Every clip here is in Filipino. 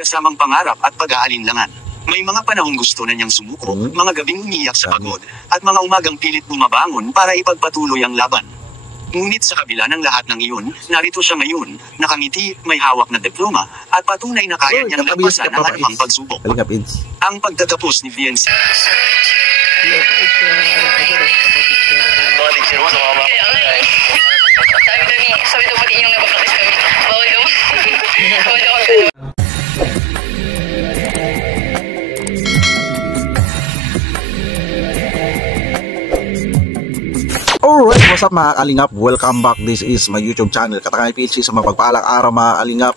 kasamang pangarap at pag-aalinlangan. May mga panahong gusto na niyang sumuko, mga gabing umiyak sa pagod, at mga umagang pilit bumabangon para ipagpatuloy ang laban. Ngunit sa kabila ng lahat ng iyon, narito siya ngayon, nakangiti, may hawak na diploma, at patunay na kaya niyang lampasan ang anumang pagsubok. Ang pagtatapos ni VNC. Sabi daw pati inyong nabapakis kami. Bawal daw. Bawal daw ang Alright, what's up mga kalingap? Welcome back. This is my YouTube channel, Katakay PLC. Sa mapagpalang araw mga kalingap.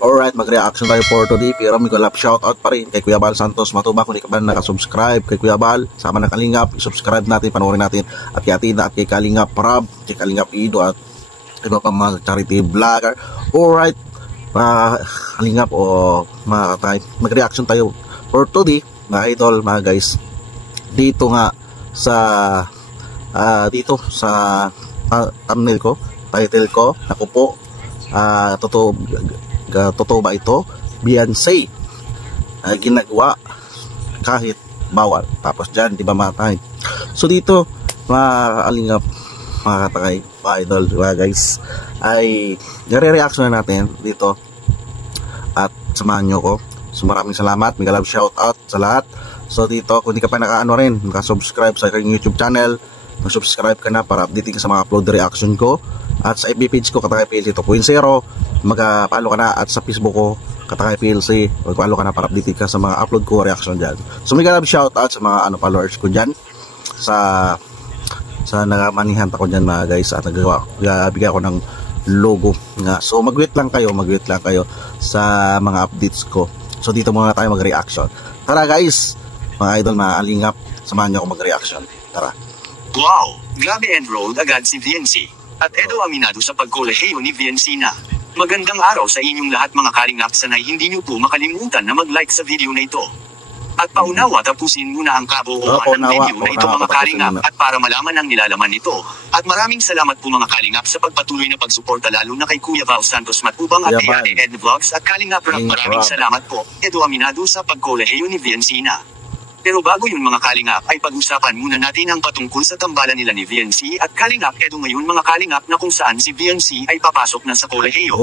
Alright, mag-reaction tayo for today. Pero may collab shoutout pa rin kay Kuya Bal Santos Matubang. Kung di ka ba nakasubscribe kay Kuya Bal, sama ng kalingap, subscribe natin, panoorin natin. At kay Atina at kay Kalingap Rab, kay Kalingap Ido at iba pang mga charity vlogger. Alright, kalingap o mga Katakay, mag-reaction tayo for today mga idol, mga guys. Dito nga sa thumbnail ko, title ko, naku po, totoo ba ito? Beyonce ginagawa kahit bawal. Tapos dyan, di ba matay? So dito, mga kalingap, mga Katakay, mga idol, mga guys, ay nare-reaction na natin dito at samahan nyo ko. So maraming salamat, mega love shout out sa lahat. So dito, kung di ka pa naka-ano rin, naka-subscribe sa aking YouTube channel, mag-subscribe ka na para updating ka sa mga upload reaction ko. At sa FB page ko, Katakay PLC 2.0, mag-follow ka na. At sa Facebook ko, Katakay PLC, mag-follow ka na para updating ka sa mga upload ko reaction dyan. So may ganap shout out sa mga followers ko dyan, sa nagamanihan ako dyan mga guys. At nagbigay ako ng logo nga. So mag-wait lang kayo sa mga updates ko. So dito muna tayo mag-reaction. Tara guys, mga idol, mga alingap, samahan nyo ako mag-reaction. Tara. Wow! Grabe enrolled agad si VNC. At Edo aminado sa pagkolehiyo ni VNC na. Magandang araw sa inyong lahat mga kalingap, sanay hindi nyo po makalimutan na mag-like sa video na ito. At paunawa, tapusin muna ang kabuuan ng video na ito mga kalingap at para malaman ang nilalaman nito. At maraming salamat po mga kalingap sa pagpatuloy na pagsuporta lalo na kay Kuya Bal Santos Matubang at kay Ate Ed Vlogs at Kalingap Rap. Maraming salamat po. Edo aminado sa pagkolehiyo ni VNC na. Pero bago yun mga kalingap ay pag-usapan muna natin ang patungkol sa tambalan nila ni VNC at Kalingap Edo ngayon mga kalingap na kung saan si VNC ay papasok na sa kolehiyo.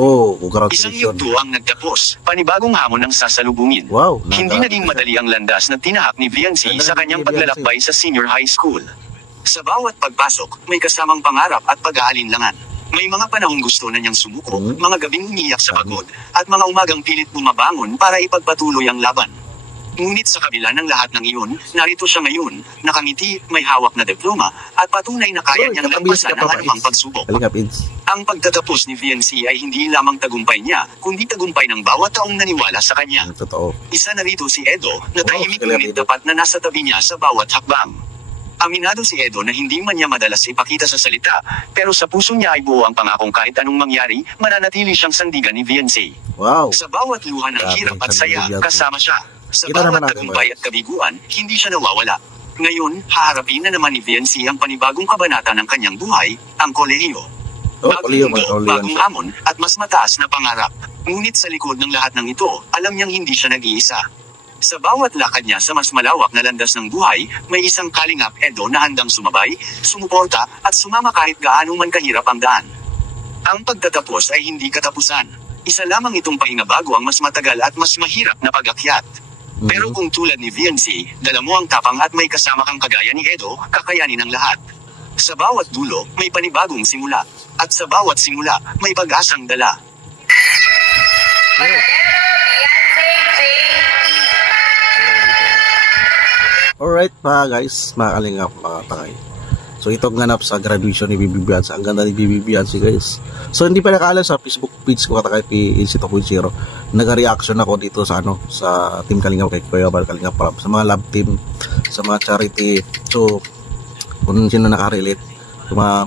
Isang yugto ang nagtapos, panibagong hamon ang sasalubungin. Hindi naging madali ang landas na tinahak ni VNC sa kanyang paglalakbay sa senior high school. Sa bawat pagpasok, may kasamang pangarap at pag-aalinlangan. May mga panahong gusto na niyang sumuko, mga gabing umiyak sa pagod, at mga umagang pilit bumabangon para ipagpatuloy ang laban. Ngunit sa kabila ng lahat ng iyon, narito siya ngayon, nakangiti, may hawak na diploma, at patunay na kaya niyang lampasan ang anumang pagsubok. Ang pagtatapos ni VNC ay hindi lamang tagumpay niya, kundi tagumpay ng bawat taong naniwala sa kanya. Isa na rito si Edo, na tahimik ngunit dapat na nasa tabi niya sa bawat hakbang. Aminado si Edo na hindi man niya madalas ipakita sa salita, pero sa puso niya ay buo ang pangakong kahit anong mangyari, mananatili siyang sandigan ni VNC. Sa bawat luha ng hirap at saya, kasama siya. Sa bawat tagumpay at kabiguan, hindi siya nawawala. Ngayon, haharapin na naman ni VNC ang panibagong kabanata ng kanyang buhay, ang kolehiyo. Bagong mundo, bagong hamon, at mas mataas na pangarap. Ngunit sa likod ng lahat ng ito, alam niyang hindi siya nag-iisa. Sa bawat lakad niya sa mas malawak na landas ng buhay, may isang Kalingap Edo na handang sumabay, sumuporta, at sumama kahit gaano man kahirap ang daan. Ang pagtatapos ay hindi katapusan. Isa lamang itong pahingabago ang mas matagal at mas mahirap na pag-akyat. Pero kung tulad ni VNC, dala mo ang tapang at may kasama kang kagaya ni Edo, kakayanin ang lahat. Sa bawat dulo, may panibagong simula. At sa bawat simula, may pag-asang dala. Alright mga guys, mga kalingap, mga Katakay. So ito ang ganap sa graduation ni Bibi Beyonce. Ang ganda ni Bibi Beyonce guys. So hindi pa nakaalam sa Facebook page ko, Katakay PLC 2.0. Nag-reaction ako dito sa sa Team Kalingap kay Kuya Bal Kalingap Rap, sa mga love team, sa mga charity. So kung sino nakarelate,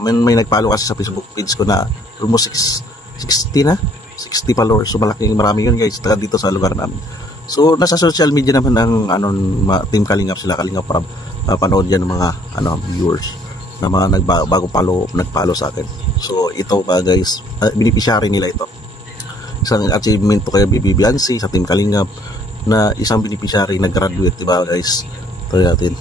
may nag-follow kasi sa Facebook page ko na almost 60 followers. So marami yun guys, taga dito sa lugar namin. So nasa social media naman ang Team Kalingap, sila Kalingap Rap. Panood yan ng mga viewers na mga nagfollow sa akin. So ito guys, beneficiary nila ito. isang achievement to kaya Bibi Biancy sa Team Kalingap na isang beneficiary na graduate, diba guys? Tuloy natin.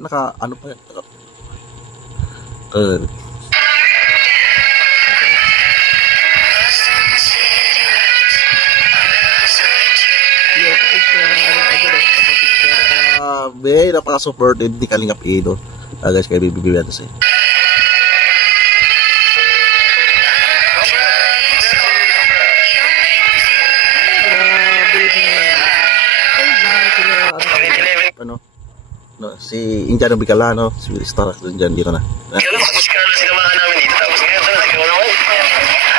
Naka ano pa yan? May napaka-supported ni Kalingap Edo. Guys, kay Bibi Biancy. Ano? No, si Indiano Bicolano, si Star dyan dito na. Kailan mas kala sinamahan namin dito, tapos ngayon talaga ikaw naman.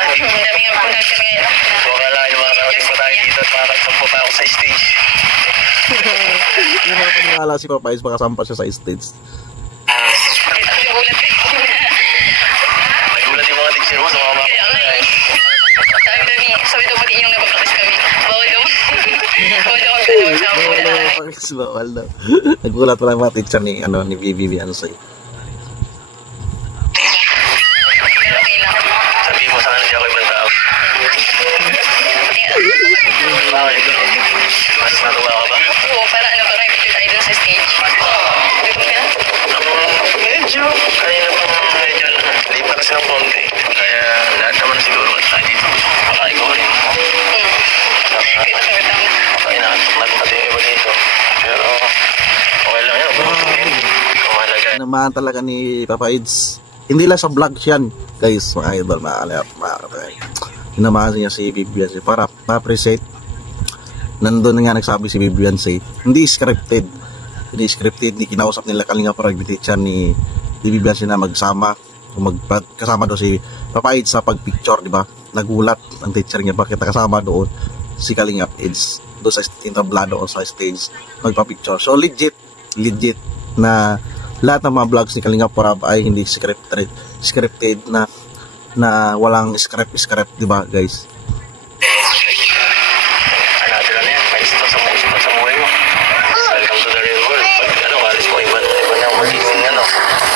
Ang dami nga punta siya ngayon. So akalain mga karating pa tayo dito at makakagsampo pa ako sa stage. Yung mga paningala si Papa is makasampa siya sa stage. Nagulat eh. Nagulat yung mga teacher mo sa mga Kaya nga eh. Sabi daw pati inyong napapractice kami. Bawal daw. Bawal daw ang gano'n sa Bawal daw. Nagulat pala yung mga teacher ni Bibi Biancy. Pero okay lang. Sabi mo sana siya ako ibang tao. Bakit? Mas natuwa ka ba? Oo, para ano, para ipipil tayo dun sa stage. Gutom ka na? Medyo. Kaya medyo hindi pa kasi ng konti. Kaya lahat naman siguro at tayo dito. Baka ikaw rin. Kita ka gutom na. Baka inaantok natin pati yung iba dito. Pero okay lang yun. Kumalaga. Naman talaga ni Papa Ids. Hindi lang sa vlog yan, guys, mga idol, mga hinamahan niya si Bibi Biancy para ma-appreciate. Nandun nga nagsabi si Bibi Biancy, hindi scripted, hindi kinausap nila Kalingap teacher ni Bibi Biancy na magsama, kasama doon si Papa Ids sa pagpicture, di ba? Nagulat ang teacher niya bakit nakasama doon si Kalingap Ids doon sa entablado o sa stage magpa-picture. So legit na lahat ng mga vlogs ni Kalingap Prab ay hindi scripted na walang script, di ba guys? Another na yan, may ito sa buhay mo. Welcome to the real world. Pag alis mo, iba na ang magiging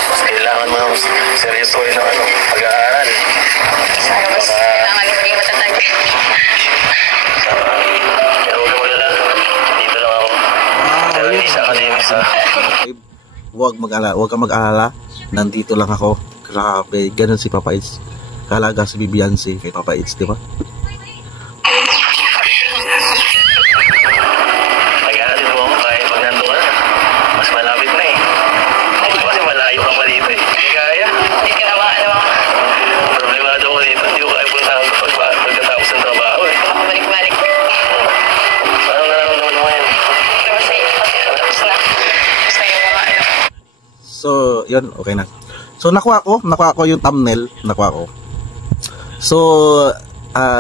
mas kailangan mo seryosohin ng pag-aaral. Sana mas kailangan maging matatag. Kaya huwag ka malala. Dito lang ako. Pero hindi sa academic sa... Huwag ka mag-alala. Nandito lang ako. Grabe, ganun si Papa Ids. Kalaga si Bibi Biancy kay Papa Ids, di ba? Nag-aaral mo ako kahit pag nandun ka na. Mas malapit na eh. Kasi malayo ka pa dito eh. Hindi kaya. Hindi ka na ba? Problemado ko dito. Hindi ko kaya puntahan ko pagkatapos ng trabaho eh. Balik-balik. Anong nararamdaman mo ngayon? Masaya. Tapos na. Masaya mga ano. So, yun, okay na. So, nakuha ko yung thumbnail, So,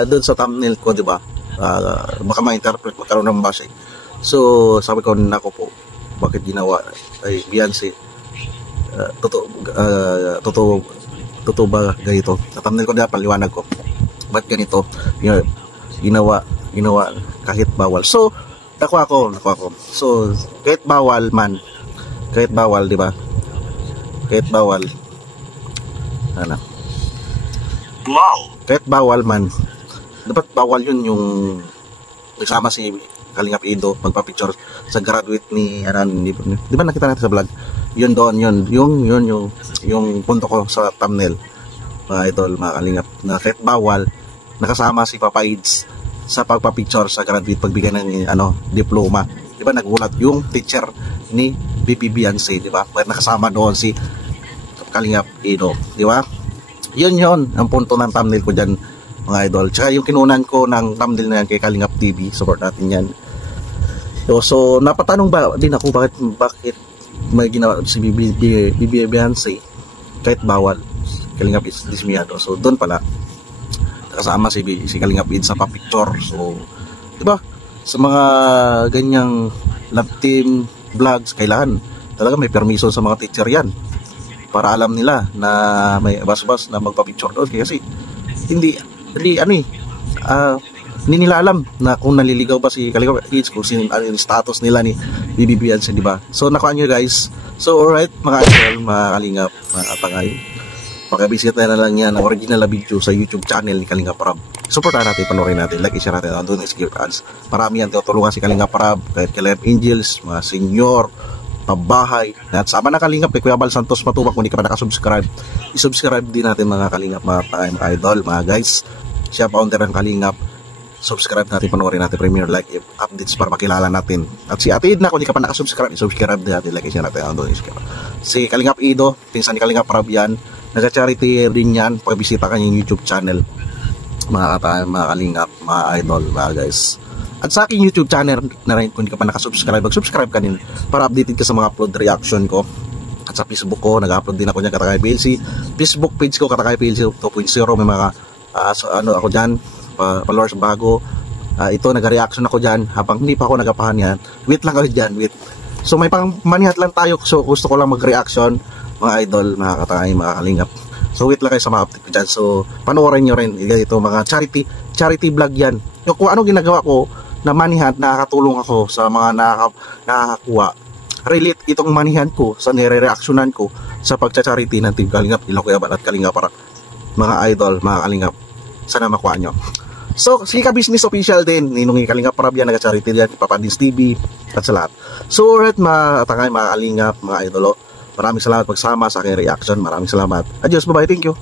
doon sa thumbnail ko, di ba? Baka ma-interpret, magkaroon ng bashing. So, sabi ko, nako po, bakit ginawa ay Biancy? Totoo ba ganito? Sa thumbnail ko, paliwanag ko. Ba't ganito? Ginawa kahit bawal. So, nakuha ko. So, kahit bawal, di ba? Kahit bawal. Ano? Wow! Kahit bawal man, dapat bawal yun yung nagsama si Kalingap Edo magpa-picture sa graduate ni di ba nakita natin sa vlog? Yun doon, yung punto ko sa thumbnail, mga idol, mga Kalingap, na kahit bawal, nakasama si Papa Ids sa pagpa-picture sa graduate, pagbigay ng diploma. Di ba nagulat yung teacher ni Bibi Biancy, di ba? Kaya nakasama doon si Kalingap Edo, di ba? Yun ang punto ng thumbnail ko dyan, mga idol. Tsaka yung kinunan ko ng thumbnail na yan kay Kalingap TV, support natin yan. So napatanong ba din ako bakit may ginawa si Bibi Biancy kahit bawal. Kalingap Id Dismiado. So doon pala kasama si Kalingap Id sa pa-picture. So, di ba? Sa mga ganyang love team vlogs, kailangan talaga may permission sa mga teacher yan para alam nila na may bas-bas na magpa-picture doon. Kasi hindi nila alam na kung naliligaw ba si Kalingap Id, kung yung status nila ni Bibi Beyonce, di ba? So nakuha nyo guys. So alright mga idol, mga Kalingap, mga Katangay, pakibisita na lang yan ang original na video sa YouTube channel ni Kalingap Rab. Supportahan natin, panoorin natin, like, share natin, doon skip ads. Marami yan tutulungan si Kalingap Rab, kahit Kalingap Angels, mga senior, pabahay, at sama na Kalingap kay Kuya Bal Santos Matubak. Kung hindi ka pa nakasubscribe, isubscribe din natin mga Kalingap, mga idol, mga guys. Siya founder ng Kalingap. Subscribe natin, panoorin natin, premiere, like, updates para makilala natin. At si Ate Edna, kung hindi ka pa nakasubscribe, isubscribe din natin, like, share natin, doon skip. Si Kalingap Ido, pinsan ni Kalingap Rab yan, nag-charity rin yan, pakibisita kanyang YouTube channel, mga Katangay, mga Kalingap, mga idol, mga guys. At sa aking YouTube channel na rin, kung hindi ka pa nakasubscribe, mag-subscribe ka din para updated ka sa mga upload reaction ko. At sa Facebook ko, nag-upload din ako dyan, Katangay PLC. Facebook page ko, Katangay PLC 2.0, may mga ako dyan, followers bago. Ito, nag-reaction ako dyan habang hindi pa ako nagapahan yan. Wait lang ako dyan, wait. So may pang manihat lang tayo, so gusto ko lang mag-reaction, mga idol, mga Katangay, mga Kalingap. So wait lang kayo sa mga update ko dyan. So panoorin nyo rin ito, mga charity vlog yan. Yung kung ano ginagawa ko na manihan, nakakatulong ako sa mga nakakakuha. Relate itong manihan ko sa nire-reactionan ko sa pagcha-charity ng Team Kalingap, Ilaw Kuya Bal at Kalingap para mga idol, mga Kalingap. Sana makuha nyo. So, Sika Business Official din, ninungi Kalingap Rab yan, nag-charity yan, Papadins TV, at sa lahat. So, alright, mga Katangay, mga Kalingap, mga idolo, maraming salamat pagsama sa aking reaction. Maraming salamat. Adios, bye-bye, thank you.